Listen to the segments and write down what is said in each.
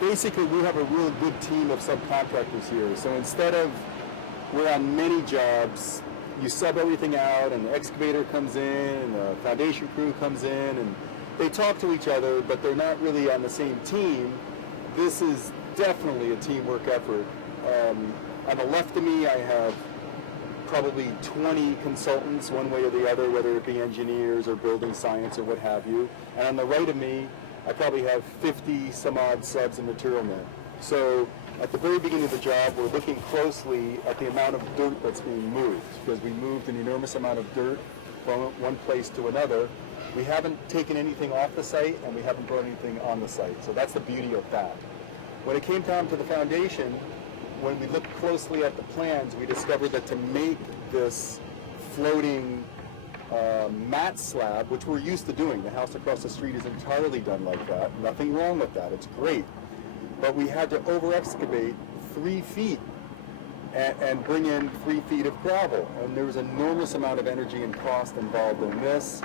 basically we have a real good team of subcontractors here. So instead of we're on many jobs, you sub everything out and the excavator comes in and the foundation crew comes in and they talk to each other, but they're not really on the same team. This is definitely a teamwork effort. On the left of me, I have probably 20 consultants, one way or the other, whether it be engineers or building science or what have you. And on the right of me, I probably have 50 some odd subs and material men. So at the very beginning of the job, we're looking closely at the amount of dirt that's being moved, because we moved an enormous amount of dirt from one place to another. We haven't taken anything off the site, and we haven't brought anything on the site. So that's the beauty of that. When it came down to the foundation, when we looked closely at the plans, we discovered that to make this floating mat slab, which we're used to doing, the house across the street is entirely done like that. Nothing wrong with that. It's great. But we had to over-excavate 3 feet and bring in 3 feet of gravel. And there was an enormous amount of energy and cost involved in this.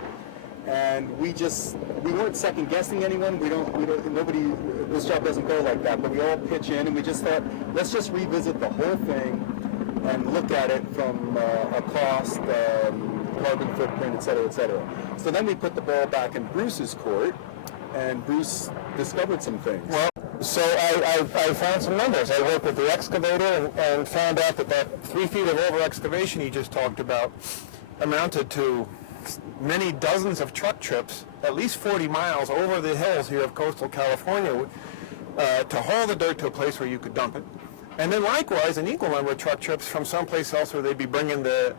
And we weren't second guessing anyone. Nobody, this job doesn't go like that, but we all pitch in and we just thought, let's just revisit the whole thing and look at it from a cost, carbon footprint, et cetera, et cetera. So then we put the ball back in Bruce's court, and Bruce discovered some things. Well, so I found some numbers. I worked with the excavator and found out that 3 feet of over-excavation he just talked about amounted to many dozens of truck trips, at least 40 miles over the hills here of coastal California to haul the dirt to a place where you could dump it. And then likewise, an equal number of truck trips from someplace else where they'd be bringing the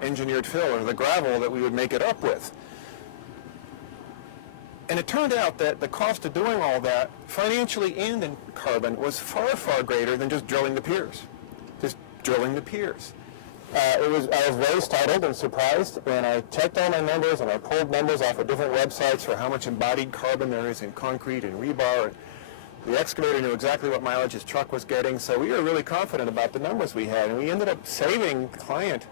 engineered fill or the gravel that we would make it up with. And it turned out that the cost of doing all that, financially and in carbon, was far, far greater than just drilling the piers. Just drilling the piers. I was very startled and surprised, and I checked all my numbers, and I pulled numbers off of different websites for how much embodied carbon there is in concrete and rebar. The excavator knew exactly what mileage his truck was getting, so we were really confident about the numbers we had, and we ended up saving the client,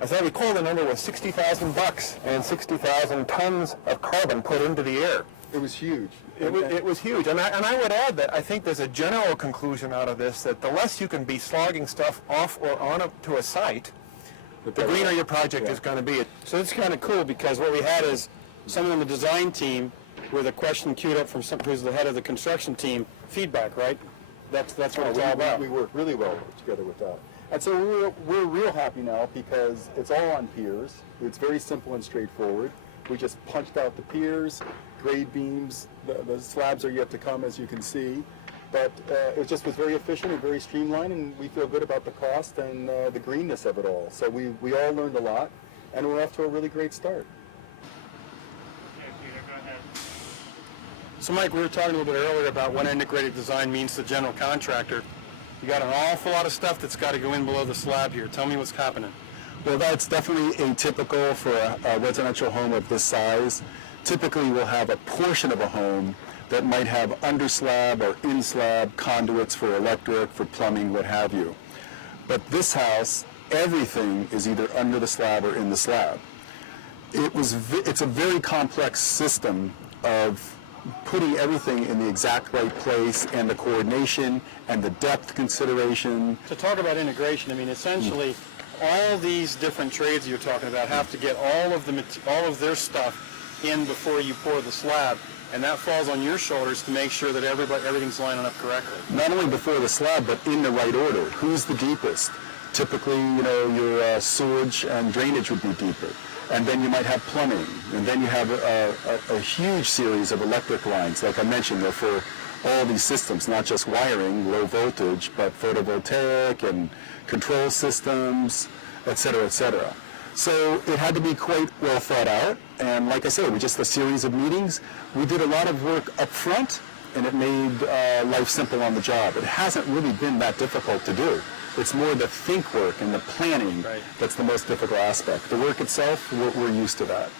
as I recall, the number was $60,000 and 60,000 tons of carbon put into the air. It was huge. It was huge, and I would add that I think there's a general conclusion out of this that the less you can be slogging stuff off or on to a site, the greener your project is going to be. So it's kind of cool because what we had is someone on the design team with a question queued up from someone who's the head of the construction team, feedback, right? That's what it's all about. We work really well together with that. And so we're real happy now because it's all on piers. It's very simple and straightforward. We just punched out the piers, grade beams, the slabs are yet to come, as you can see. But it just was very efficient and very streamlined, and we feel good about the cost and the greenness of it all. So we all learned a lot, and we're off to a really great start. Okay, Peter, go ahead. So Mike, we were talking a little bit earlier about what integrated design means to the general contractor. You got an awful lot of stuff that's got to go in below the slab here. Tell me what's happening. Well, that's definitely atypical for a residential home of this size. Typically, we'll have a portion of a home that might have under slab or in slab conduits for electric, for plumbing, what have you. But this house, everything is either under the slab or in the slab. It's a very complex system of putting everything in the exact right place, and the coordination and the depth consideration. To talk about integration, I mean, essentially, all these different trades you're talking about have to get all of their stuff in before you pour the slab, and that falls on your shoulders to make sure that everything's lining up correctly. Not only before the slab, but in the right order. Who's the deepest? Typically, your sewage and drainage would be deeper. And then you might have plumbing. And then you have a huge series of electric lines. Like I mentioned, they're for all these systems, not just wiring, low voltage, but photovoltaic and control systems, et cetera, et cetera. So it had to be quite well thought out. And like I said, with just a series of meetings, we did a lot of work up front, and it made life simple on the job. It hasn't really been that difficult to do. It's more the think work and the planning that's the most difficult aspect. The work itself, we're used to that.